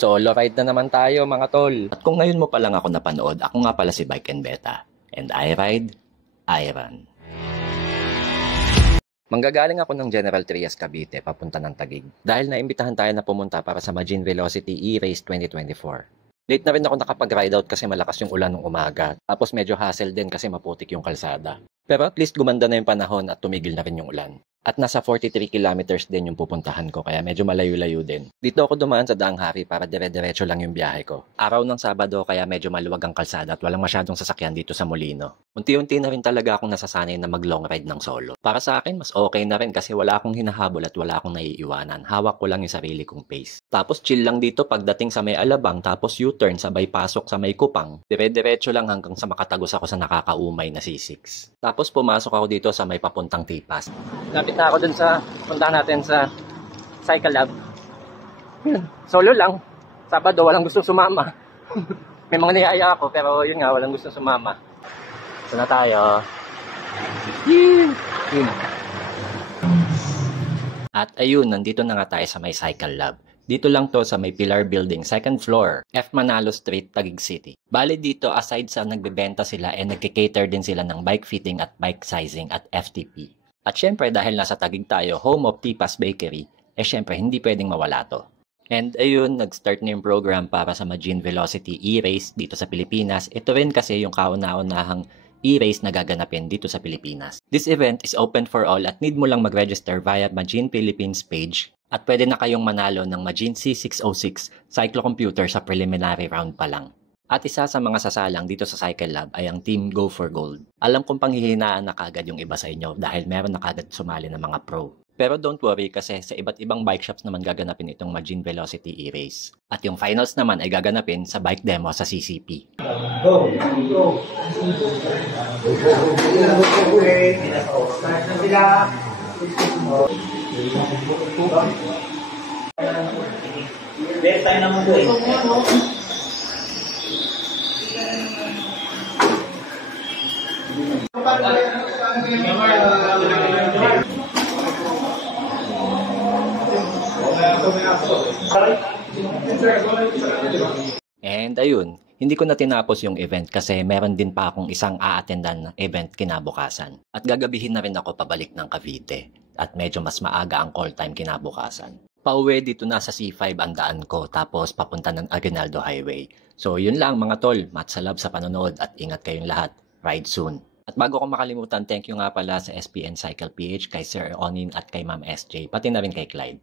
Solo ride na naman tayo mga tol. At kung ngayon mo pa lang ako napanood, ako nga pala si Bike and Beta. And I ride, I run. Manggagaling ako ng General Trias Cavite papunta ng Taguig dahil naimbitahan tayo na pumunta para sa Majin Velocity E-Race 2024. Late na rin ako nakapag-ride out kasi malakas yung ulan ng umaga. Tapos medyo hassle din kasi maputik yung kalsada. Pero at least gumanda na yung panahon at tumigil na rin yung ulan. At nasa 43 kilometers din yung pupuntahan ko kaya medyo malayo-layo din. Dito ako dumaan sa Daang Hari para dire-diretso lang yung biyahe ko. Araw ng Sabado kaya medyo maluwag ang kalsada at walang masyadong sasakyan dito sa Molino. Unti-unti na rin talaga akong nasasanay na mag-long ride ng solo. Para sa akin mas okay na rin kasi wala akong hinahabol at wala akong naiiwanan. Hawak ko lang yung sarili kong pace. Tapos chill lang dito pagdating sa may Alabang tapos U-turn sabay pasok sa may Kupang. Dire-diretso lang hanggang sa makatagos ako sa nakakaumay na C6. Tapos pumasok ako dito sa may papuntang Tipas. Lapit na ako dun sa puntahan natin sa Cycle Lab. Solo lang. Sabado, walang gustong sumama. May mga niyaya ako, pero yun nga, walang gustong sumama. Ito na tayo. At ayun, nandito na nga tayo sa may Cycle Lab. Dito lang to sa may Pilar Building, 2nd floor, F. Manalo Street, Taguig City. Bale dito, aside sa nagbebenta sila, nagke-cater din sila ng bike fitting at bike sizing at FTP. At syempre dahil nasa Taguig tayo, home of Tipas Bakery, syempre hindi pwedeng mawala to. And ayun, nag-start na yung program para sa Majin Velocity E-Race dito sa Pilipinas. Ito rin kasi yung kauna-unahang E-Race na gaganapin dito sa Pilipinas. This event is open for all at need mo lang mag-register via Majin Philippines page. At pwede na kayong manalo ng Majin C606 Cyclocomputer sa preliminary round pa lang. At isa sa mga sasalang dito sa Cycle Lab ay ang Team Go for Gold. Alam kong panghihinaan na kagad yung iba sa inyo dahil meron na kagad sumali ng mga pro. Pero don't worry kasi sa iba't ibang bike shops naman gaganapin itong Majin Velocity E-Race. At yung finals naman ay gaganapin sa bike demo sa CCP. Go! Go! Best time naman ko eh. And ayun, hindi ko na tinapos yung event kasi meron din pa akong isang a-attendan na event kinabukasan. At gagabihin na rin ako pabalik ng Cavite. At medyo mas maaga ang call time kinabukasan. Pauwi dito na sa C5 ang daan ko tapos papunta ng Aguinaldo Highway. So yun lang mga tol, matsalab sa panonood at ingat kayong lahat. Ride soon. At bago ko makalimutan, thank you nga pala sa SPN Cycle PH, kay Sir Onin at kay Ma'am SJ, pati na rin kay Clyde.